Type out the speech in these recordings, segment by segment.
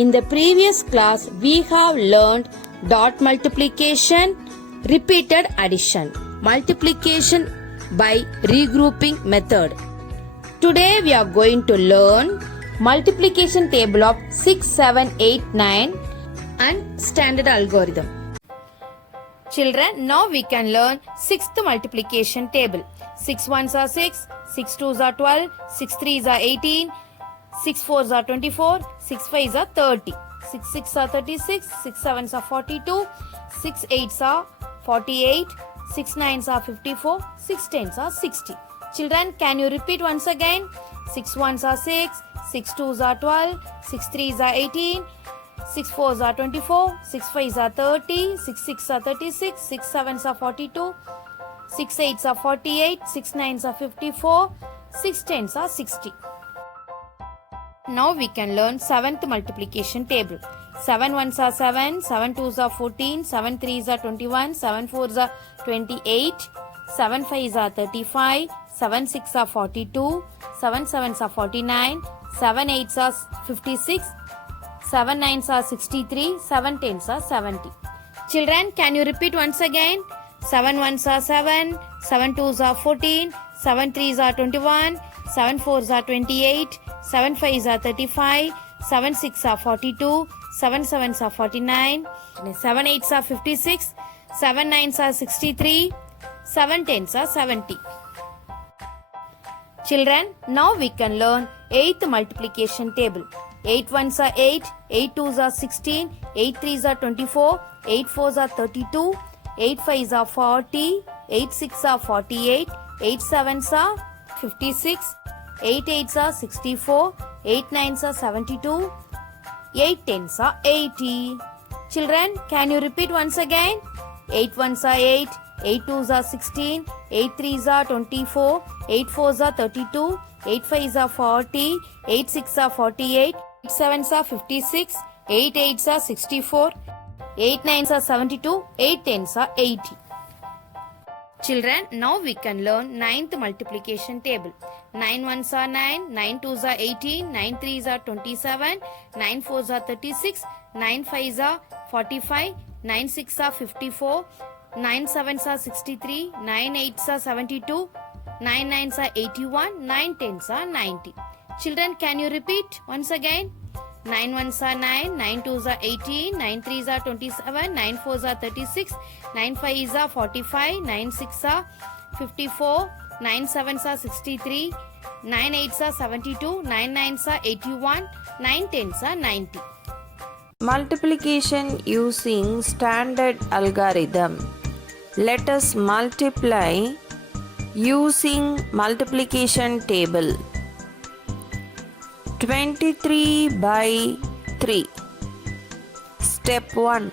In the previous class, we have learned dot multiplication, repeated addition, multiplication by regrouping method. Today we are going to learn multiplication table of 6, 7, 8, 9 and standard algorithm. Children, now we can learn 6th multiplication table. 6 ones are 6, 6 twos are 12, 6 threes are 18, 6 fours are 24, 6 fives are 30, 6 six are 36, 6 sevens are 42, 6 eights are 48, 6 nines are 54, 6 tens are 60. Children, can you repeat once again? 6 ones are 6, 6 twos are 12, 6 threes are 18, 6 fours are 24, 6 fives are 30, 6 six are 36, 6 sevens are 42, 6 eights are 48, 6 nines are 54, 6 tens are 60. Now we can learn 7th multiplication table. 7 ones are 7, 7 twos are 14, 7 threes are 21, 7 fours are 28, 7 fives are 35, 7 six are 42, 7 sevens are 49, 7 eights are 56, 7 nines are 63, 7 tens are 70. Children, can you repeat once again? 7 ones are 7, 7 twos are 14, 7 threes are 21, 7 fours are 28, 7 fives are 35, 7 six are 42, 7 sevens are 49, 7 eights are 56, 7 nines are 63, 7 tens are 70. Children, now we can learn 8th multiplication table. 8 ones are 8, 8 twos are 16, 8 threes are 24, 8 fours are 32, 8 fives are 40, 8 six are 48, 8 sevens are 56, 8 eights are 64, 8 nines are 72, 8 tens are 80. Children, can you repeat once again? 8 ones are 8, 8 twos are 16, 8 threes are 24, 8 fours are 32, 8 fives are 40, 8 six are 48, 8 sevens are 56, 8 eights are 64, 8 nines are 72, 8 tens are 80. Children, now we can learn 9th multiplication table. 9 ones are 9, 9 twos are 18, 9 threes are 27, 9 fours are 36, 9 fives are 45, 9 six are 54, 9 sevens are 63, 9 eights are 72, 9 nines are 81, 9 tens are 90. Children, can you repeat once again? 9 ones are 9, 9 twos are 18, 9 threes are 27, 9 fours are 36, 9 fives are 45, 9 six are 54, 9 sevens are 63, 9 eights are 72, 9 nines are 81, 9 tens are 90. Multiplication using standard algorithm. Let us multiply using multiplication table. 23 by 3. Step 1.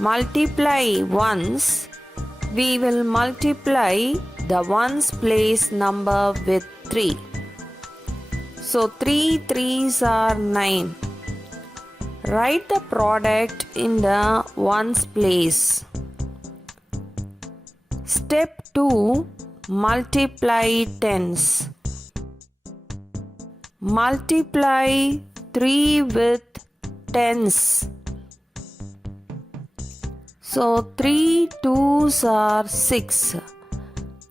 Multiply ones. We will multiply the ones place number with 3. So 3 threes are 9. Write the product in the ones place. Step 2. Multiply tens. Multiply 3 with tens. So 3 twos are 6.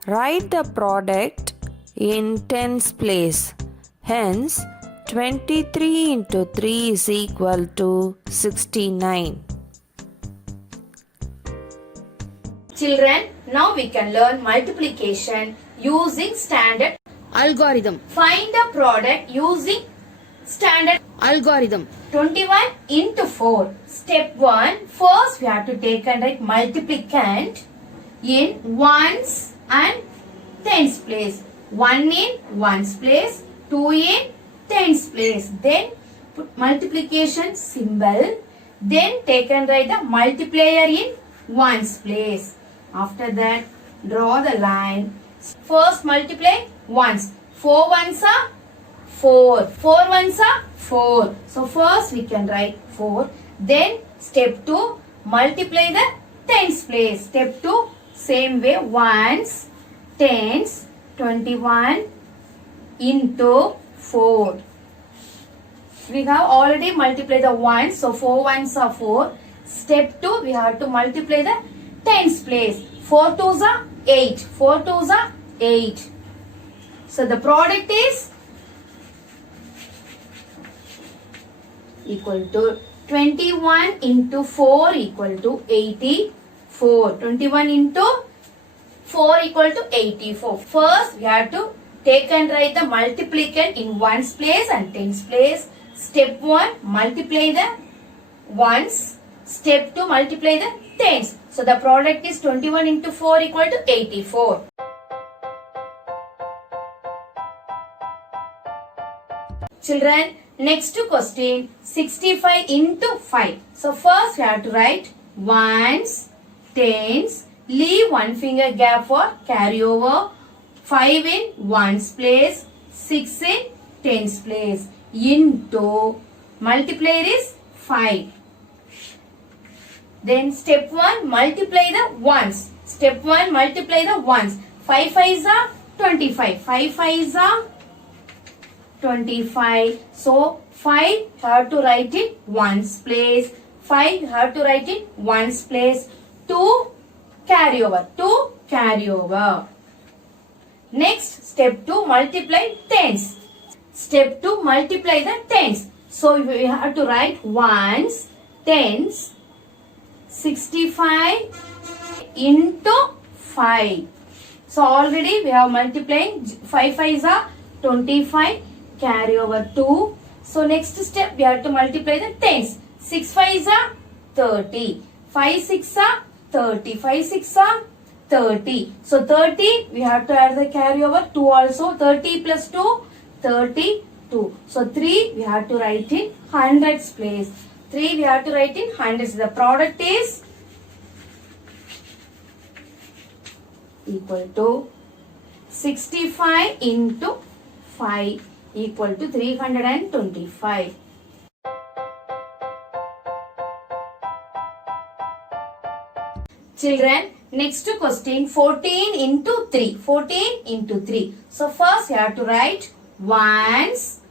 Write the product in tens place. Hence 23 into 3 is equal to 69. Children, now we can learn multiplication using standard algorithm. Find the product using standard algorithm. 21 into 4. Step 1. First we have to take and write multiplicand in ones and tens place. 1 in ones place, 2 in tens place. Then put multiplication symbol. Then take and write the multiplier in ones place. After that, draw the line. First multiply ones. 4 ones are 4. 4 ones are 4. So first we can write 4. Then step 2, multiply the tens place. Step 2, same way, ones, tens, 21 into 4. we have already multiplied the ones, so 4 ones are 4. Step 2, we have to multiply the tens place. 4 twos are 8. 4 twos are 8. So the product is equal to 21 into 4 equal to 84. 21 into 4 equal to 84. First, we have to take and write the multiplicand in ones place and tens place. Step 1, multiply the ones. Step 2, multiply the tens. So the product is 21 into 4 equal to 84. Children, next question, 65 into 5. So first we have to write ones, tens, leave one finger gap for carryover, 5 in ones place, 6 in tens place, into, multiplier is 5. Then step 1, multiply the ones. Step 1, multiply the ones. 5 5s are 25. 5 5s are 25. So 5 have to write in ones place. 5 have to write in ones place. 2 carryover. 2 carryover. Next, step 2, multiply tens. Step 2, multiply the tens. So we have to write ones, tens, 65 into 5. So already we have multiplying 5 5s are 25, carry over 2. So next step we have to multiply the tens. 6 5s are 30, 5 6 are 30, 5 6 are 30. So 30 we have to add the carry over 2 also. 30 plus 2, 32. So 3 we have to write in hundreds place. 3 we have to write in hundreds. The product is equal to 65 into 5 equal to 325. Children, next question, 14 into 3. 14 into 3. So first you have to write ones,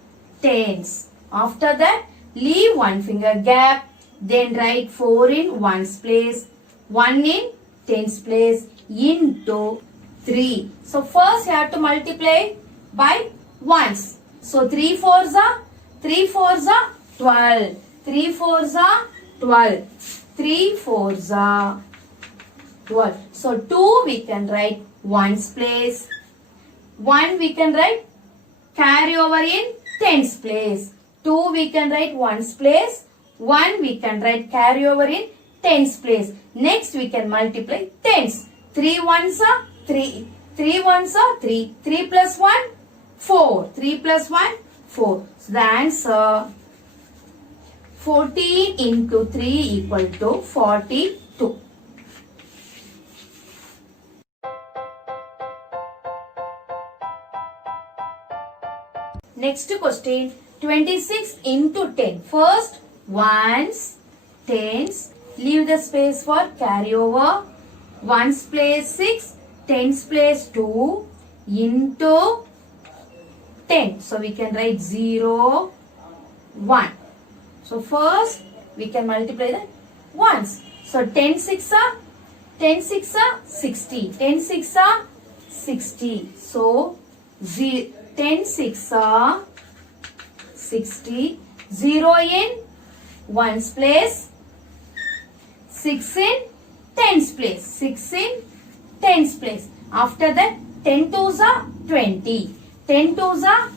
tens. After that, leave one finger gap. Then write 4 in ones place, 1 in tens place, into 3. So first you have to multiply by ones. So 3 4s are 12. 3 4s are 12. 3 4s are 12. So 2 we can write ones place. 1 we can write carry over in tens place. 2 we can write ones place. 1 we can write carry over in tens place. Next we can multiply tens. 3 ones are 3. 3 ones are 3. 3 plus 1, 4. 3 plus 1, 4. So the answer 14 into 3 equal to 42. Next question, 26 into 10. First, ones, tens, leave the space for carryover. Ones place 6, tens place 2, into 10. So we can write 0, 1. So first, we can multiply the ones. So 10 6 are 60. 10 6 are 60. So 10 6 are 60. 0 in ones place. 6 in tens place. 6 in tens place. After that, 10 twos are 20. 10 twos are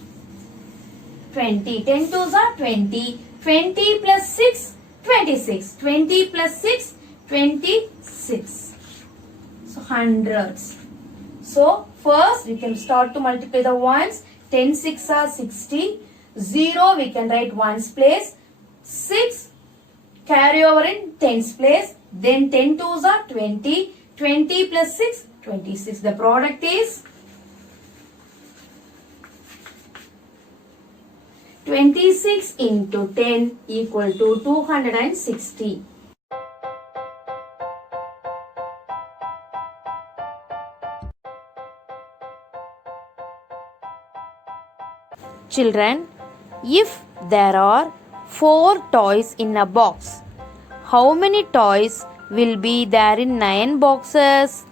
20. 10 twos are 20. 20 plus 6, 26. 20 plus 6, 26. So hundreds. So first we can start to multiply the ones. 10 6 are 60. 0 we can write ones place. 6 carry over in tens place. Then 10 twos are 20. 20 plus 6, 26. The product is 26 into 10 equal to 260. Children, if there are 4 toys in a box. How many toys will be there in 9 boxes?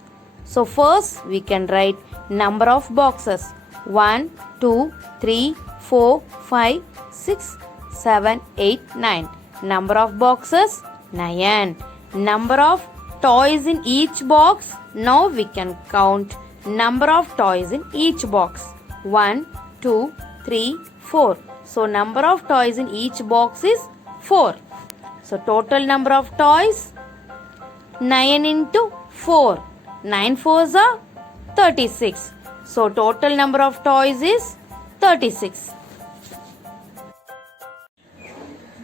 So first we can write number of boxes. 1, 2, 3, 4, 5, 6, 7, 8, 9. Number of boxes 9. Number of toys in each box. Now we can count number of toys in each box. 1, 2, 3, 4. So number of toys in each box is 4. So total number of toys 9 into 4. 9 fours are 36. So total number of toys is 36.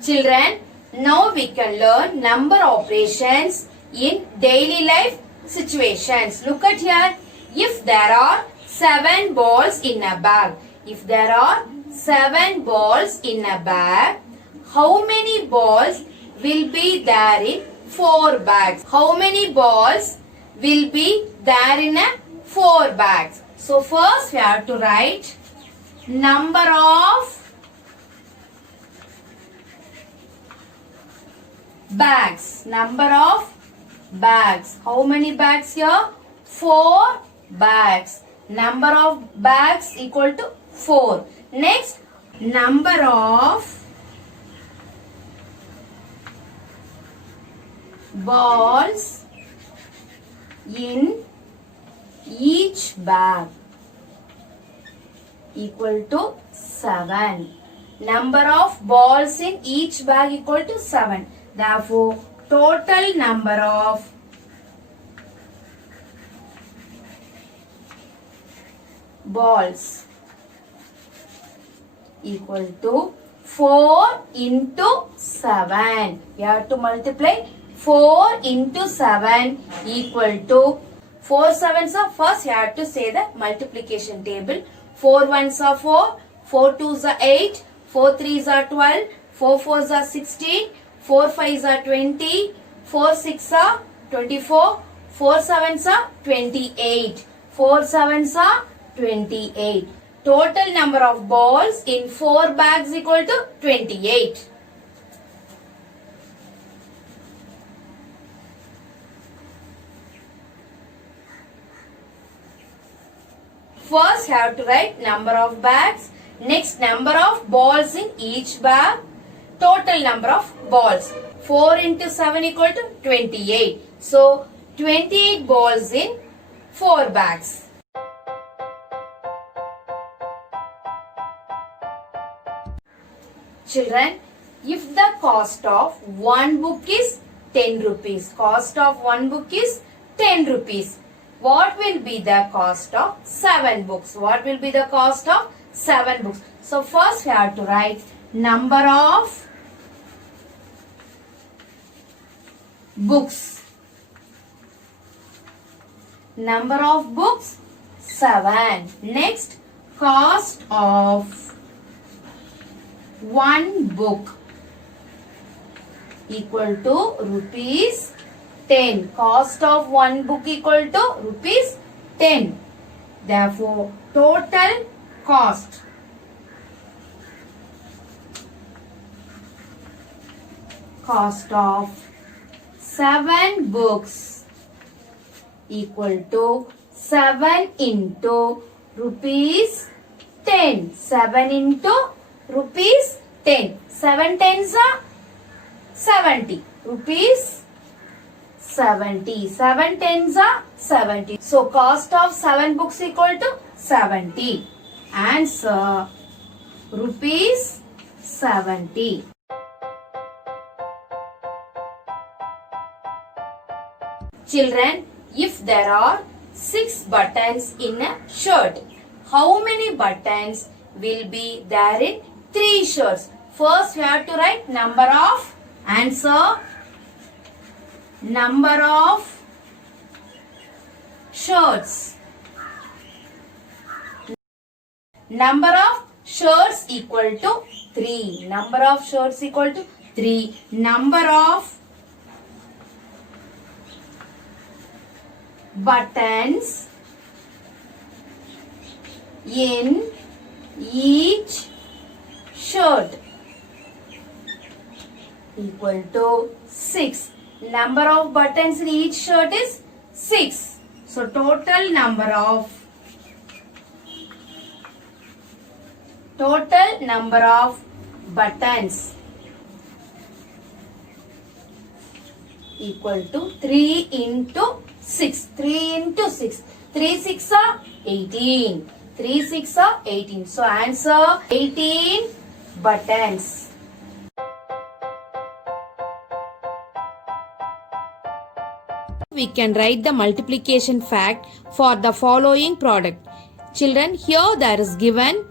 Children, now we can learn number operations in daily life situations. Look at here. If there are 7 balls in a bag, if there are 7 balls in a bag, how many balls will be there in 4 bags? How many balls will be there in a 4 bags? So first we have to write number of bags. Number of bags. How many bags here? 4 bags. Number of bags equal to 4. Next, number of balls in each bag equal to 7. Number of balls in each bag equal to 7. Therefore, total number of balls equal to 4 into 7. We have to multiply 4 into 7 equal to 4 sevens are, first you have to say the multiplication table. 4 ones are 4, 4 twos are 8, 4 threes are 12, 4 fours are 16, 4 fives are 20, 4 six are 24, 4 sevens are 28, 4 sevens are 28. Total number of balls in 4 bags equal to 28. First, you have to write number of bags. Next, number of balls in each bag. Total number of balls. 4 into 7 equal to 28. So, 28 balls in 4 bags. Children, if the cost of one book is 10 rupees, cost of one book is 10 rupees. What will be the cost of 7 books? What will be the cost of 7 books? So first we have to write number of books. Number of books 7. Next, cost of one book equal to rupees 10. Cost of one book equal to rupees 10. Therefore, total cost of 7 books equal to 7 into rupees 10. 7 into rupees 10. 7 tens are 70. Rupees 70. 7 tens are 70. So, cost of 7 books equal to 70. Answer, rupees 70. Children, if there are 6 buttons in a shirt, how many buttons will be there in 3 shirts? First, we have to write number of, answer, number of shirts. Number of shirts equal to 3. Number of shirts equal to 3. Number of buttons in each shirt. equal to 6. Number of buttons in each shirt is 6. So total number of buttons equal to 3 into 6. 3 into 6. 3 6 are 18. 3 6 are 18. So answer 18 buttons. We can write the multiplication fact for the following product. Children, here there is given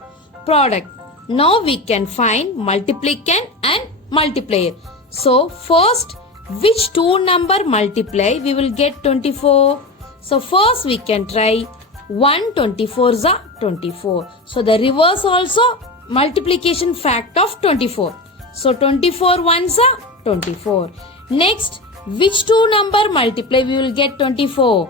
product. Now we can find multiplicand and multiplier. So first, which two number multiply we will get 24. So first we can try 1 24s are 24. So the reverse also multiplication fact of 24. So 24 ones are 24. Next, which two number multiply we will get 24.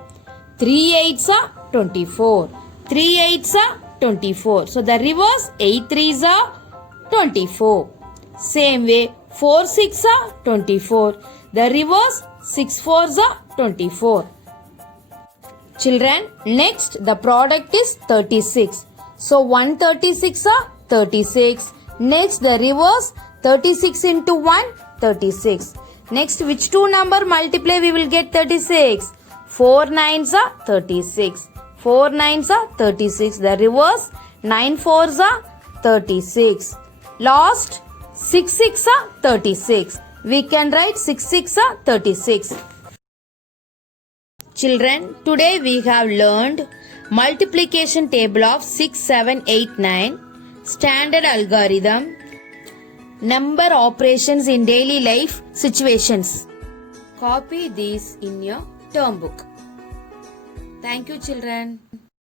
3 8s are 24. 3 8s are 24. So the reverse 8 3s are 24. Same way 4 6 are 24. The reverse 6 4s are 24. Children, next the product is 36. So 136 are 36. Next the reverse 36 into 1 36. Next, which two number multiply we will get 36. 4 9s are 36. 4 9s are 36. The reverse 9 4s are 36. Last 6 6 are 36. We can write 6 6 are 36. Children, today we have learned multiplication table of 6 7 8 9, standard algorithm, number operations in daily life situations. Copy these in your term book. Thank you, children.